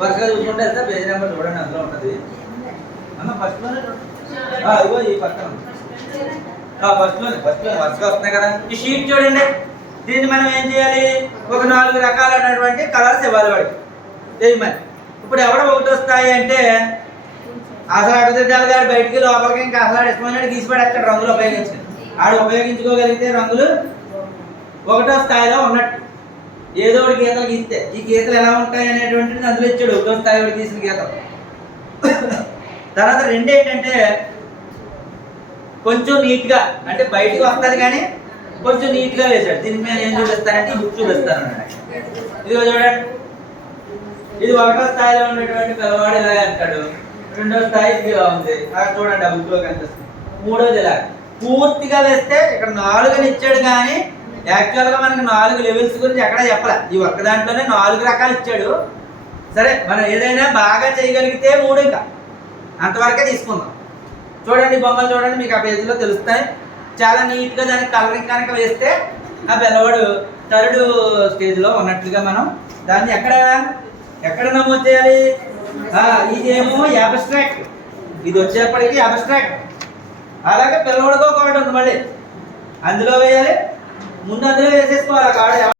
వరుసగా చూసుకుంటే వెళ్తే పేజ్ నెంబర్ చూడండి అందులో ఉంటుంది అన్న ఫస్ట్ లోనే ఇగో ఈ పక్కన ఫస్ట్ లోనే వరుసగా వస్తున్నాయి కదా ఈ షీట్ చూడండి దీన్ని మనం ఏం చేయాలి ఒక 4 రకాలైనటువంటి కలర్స్ ఇవ్వాలి వాడికి చేయమని ఇప్పుడు ఎవడ ఒకటి వస్తాయి అంటే అసలు అడుగుతాడు గారు బయటికి లోపలికి ఇంకా అసలు ఇష్టమైనట్టు గీసిపడేస్తాడు రంగులు ఉపయోగించుకుని ఆడు ఉపయోగించుకోగలిగితే రంగులు ఒకటో స్థాయిలో ఉన్నట్టు ఏదో ఒకటి గీతలు గీస్తే ఈ గీతలు ఎలా ఉంటాయి అనేటువంటిది అందులో ఇచ్చాడు ఒకటో స్థాయి ఒకటి గీసిన గీతలు తర్వాత రెండు ఏంటంటే కొంచెం నీట్గా అంటే బయటికి వస్తుంది కానీ కొంచెం నీట్గా వేశాడు దీని మీద ఏం చూపిస్తానంటే ఈ బుక్ చూపిస్తాను ఇదిగో చూడండి ఇది ఒకటో స్థాయిలో ఉన్నటువంటి పిల్లవాడు ఇలా అంటాడు రెండో స్థాయి ఇలా ఉంది అక్కడ చూడండి ఆ బుక్ లో కనిపిస్తుంది మూడోది ఇలా పూర్తిగా వేస్తే ఇక్కడ 4 అని ఇచ్చాడు కానీ యాక్చువల్ గా మనకి 4 లెవెల్స్ గురించి ఎక్కడ చెప్పలే ఈ ఒక్క దాంట్లోనే 4 రకాలు ఇచ్చాడు సరే మనం ఏదైనా బాగా చేయగలిగితే 3 ఇంకా అంతవరకే తీసుకుందాం చూడండి బొమ్మలు చూడండి మీకు ఆ పేజీలో తెలుస్తాయి చాలా నీట్గా దానికి కలరింగ్ కనుక వేస్తే ఆ పిల్లవాడు 3rd స్టేజ్లో ఉన్నట్లుగా మనం దాన్ని ఎక్కడ నమోదు చేయాలి ఇదేమో అబ్స్ట్రాక్ట్ ఇది వచ్చేప్పటికి అబ్స్ట్రాక్ట్ అలాగే పిల్లవాడికో కార్డు ఉంది మళ్ళీ అందులో వేయాలి ముందు అందులో వేసేసుకోవాలి ఆ కార్డు